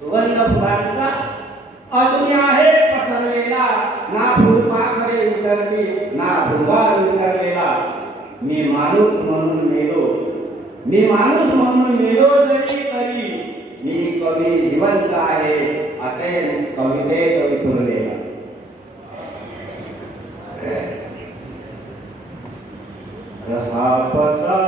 सुगंध फुलांचा अजून आहे पसरलेला. ना फुलपाखरे विसरली ना भुवा विसरलेला. मी माणूस म्हणून मेलो. मी माणूस म्हणून मेलो जरी तरी मी कवी जिवंत आहे असे कविते कवी रहा पसा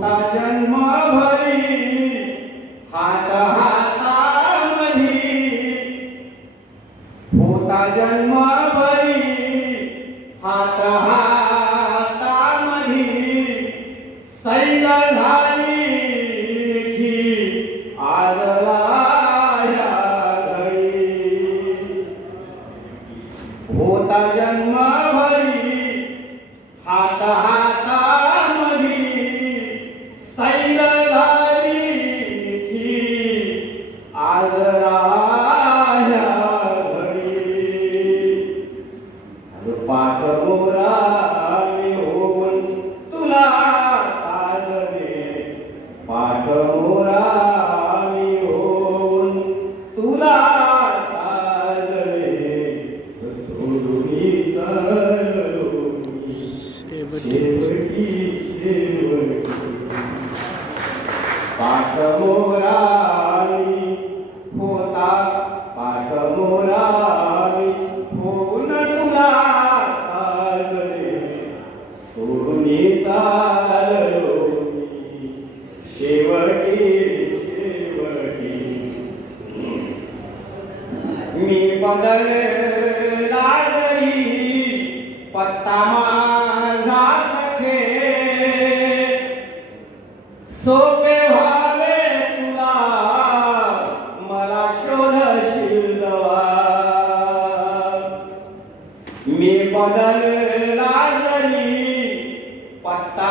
होता जन्म भरी हात हातामधी. होता जन्म भरी हात हातामधी. सैल झाली की आजला घडी होता जन्म मी बदलला जरी पत्ता माझा सखे. सोपे व्हावे तुला मला शोधशील जवा मी बदलला जरी पत्ता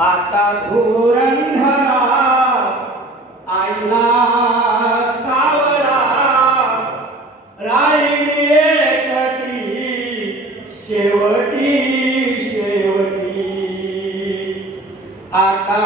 आता धुरंधरा आईला सावरा राहिली एकटी शेवटी शेवटी. आता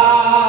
Ah.